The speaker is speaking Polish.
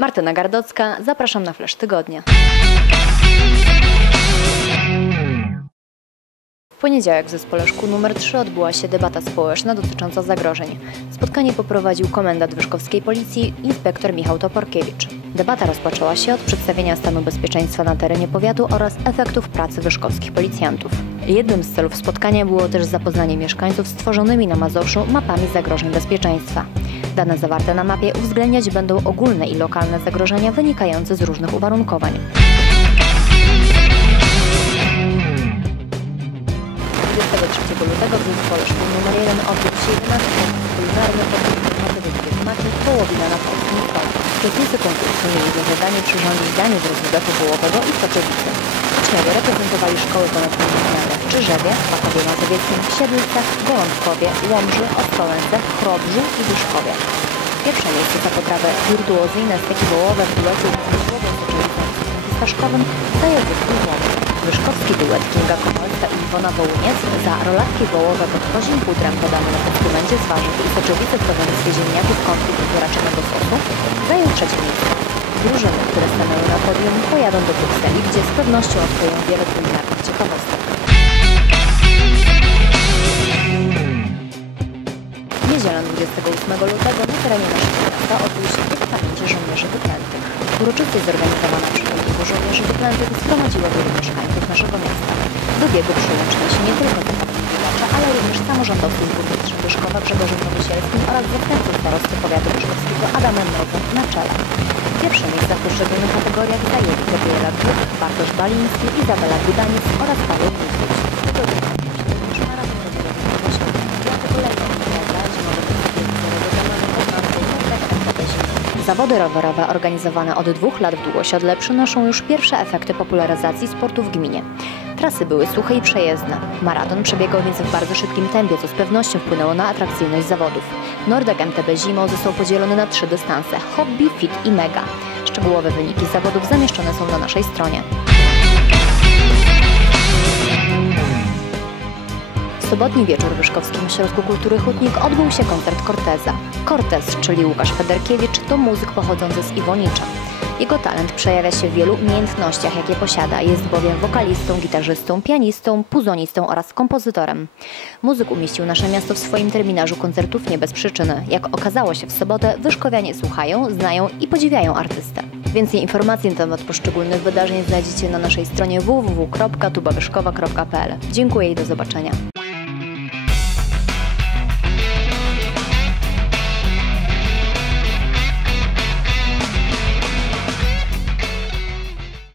Martyna Gardocka, zapraszam na Flash Tygodnia. W poniedziałek w zespole szkół nr 3 odbyła się debata społeczna dotycząca zagrożeń. Spotkanie poprowadził komendant Wyszkowskiej Policji, inspektor Michał Toporkiewicz. Debata rozpoczęła się od przedstawienia stanu bezpieczeństwa na terenie powiatu oraz efektów pracy wyszkowskich policjantów. Jednym z celów spotkania było też zapoznanie mieszkańców z stworzonymi na Mazowszu mapami zagrożeń bezpieczeństwa. Dane zawarte na mapie uwzględniać będą ogólne i lokalne zagrożenia wynikające z różnych uwarunkowań. 23 lutego w zespole szkół nr 1 odbył się 11 kulinarny pod informatywy smaku Połowina na polskim stole. Uczestnicy konkursu mieli za zadanie przyrządzić danie z rozbudowu wołowego i soczewicy. Uczniowie reprezentowali szkoły ponadgimnazjalne w Czyżewie, Pakowie Mazowieckim, Siedlcach, Gołąbkowie, Łomży, Ostolęce, Chrobrzu i Wyszkowie. Pierwsze miejsce za poprawę wirtuozyjne steki wołowe w duecie z Staszkowym zespół Łomży. Wyszkowski duet Kinga Kowalska i Iwona Wołuniec za rolatki wołowe pod kozim pudrem podane na instrumencie z warzyw i soczewicy w towarzystwie ziemniaków kątków i buraczonego sosu zajął trzecie miejsce. Drużyny, które stanęły na podium pojadą do Brukseli, gdzie z pewnością odkryją wiele kulinarnych ciekawostek. 28 lutego na terenie naszego miasta odbył się Dzień Pamięci Żołnierzy Wyklętych. Uroczystość zorganizowana przy Ołtarzu Żołnierzy Wyklętych zgromadziła wielu mieszkańców naszego miasta. Do biegu przyłączyli się nie tylko zapewni biegacze, ale również samorządowcy z burmistrzem Wyszkowa Grzegorzem Nowysielskim oraz zastępców starosty powiatu wyszkowskiego Adamem Mrozem na czele. Pierwsze miejsca w poszczególnych kategoriach zajęli Gabriela Dwóch, Bartosz Baliński, Izabela Gudanis oraz Paweł Michnić. Zawody rowerowe organizowane od dwóch lat w Długosiodle przynoszą już pierwsze efekty popularyzacji sportu w gminie. Trasy były suche i przejezdne. Maraton przebiegał więc w bardzo szybkim tempie, co z pewnością wpłynęło na atrakcyjność zawodów. Nordek MTB zimą został podzielony na trzy dystanse – hobby, fit i mega. Szczegółowe wyniki zawodów zamieszczone są na naszej stronie. Sobotni wieczór w Wyszkowskim Ośrodku Kultury Hutnik odbył się koncert Corteza. Cortez, czyli Łukasz Federkiewicz, to muzyk pochodzący z Iwonicza. Jego talent przejawia się w wielu umiejętnościach, jakie posiada. Jest bowiem wokalistą, gitarzystą, pianistą, puzonistą oraz kompozytorem. Muzyk umieścił nasze miasto w swoim terminarzu koncertów nie bez przyczyny. Jak okazało się w sobotę, wyszkowianie słuchają, znają i podziwiają artystę. Więcej informacji na temat poszczególnych wydarzeń znajdziecie na naszej stronie www.tubawyszkowa.pl. Dziękuję i do zobaczenia.